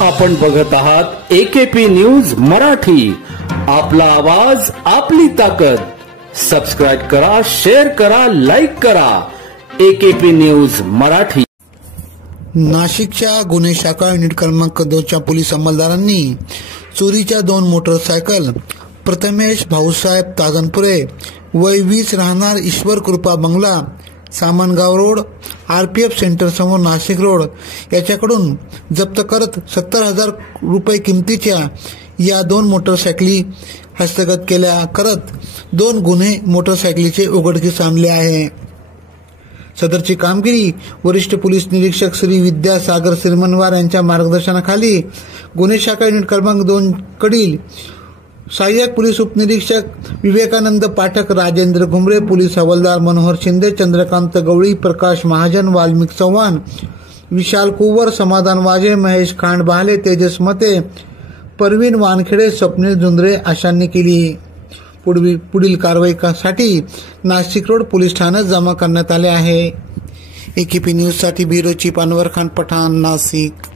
आपण बघत आहात AKP न्यूज मराठी, आपला आवाज आपली ताकद। सबस्क्राइब करा, शेअर करा, लाईक करा। AKP news Marathi. नाशिकच्या गुन्हे शाखा युनिट क्रमांक 2 च्या पोलीस अंमलदारांनी चोरीच्या 2 मोटरसायकल प्रथमेश भाऊसाहेब ताजनपुरे वय 20 राहणार ईश्वर कृपा बंगला सामनगाव रोड RPF सेंटर समोर नाशिक रोड याच्याकडून जप्त करत 70,000 रुपये किमतीच्या या 2 मोटरसायकली हस्तगत केल्या करत 2 गुन्हे मोटरसायकलीचे उघडकीस आणले आहे। सदरची कामगिरी वरिष्ठ पोलीस निरीक्षक श्री विद्यासागर श्रीमनवार यांच्या मार्गदर्शनाखाली गुन्हे शाखा युनिट क्रमांक 2 कडील सहाय्यक पोलीस उपनिरीक्षक विवेकानंद पाठक, राजेंद्र घुमरे, पोलीस हवालदार मनोहर शिंदे, चंद्रकांत गवळी, प्रकाश महाजन, वाल्मिक चव्हाण, विशाल कुवर, समाधान वाजे, महेश खांड बहाले, तेजस मते, परवीन वानखेडे, स्वप्नील झुंजरे अशांनी केली। पुढील कारवाईसाठी नाशिक रोड पोलीस ठाण्यात जमा करण्यात आले आहे। AKP न्यूज साठी ब्युरो चीफ अनवर खान पठाण, नाशिक।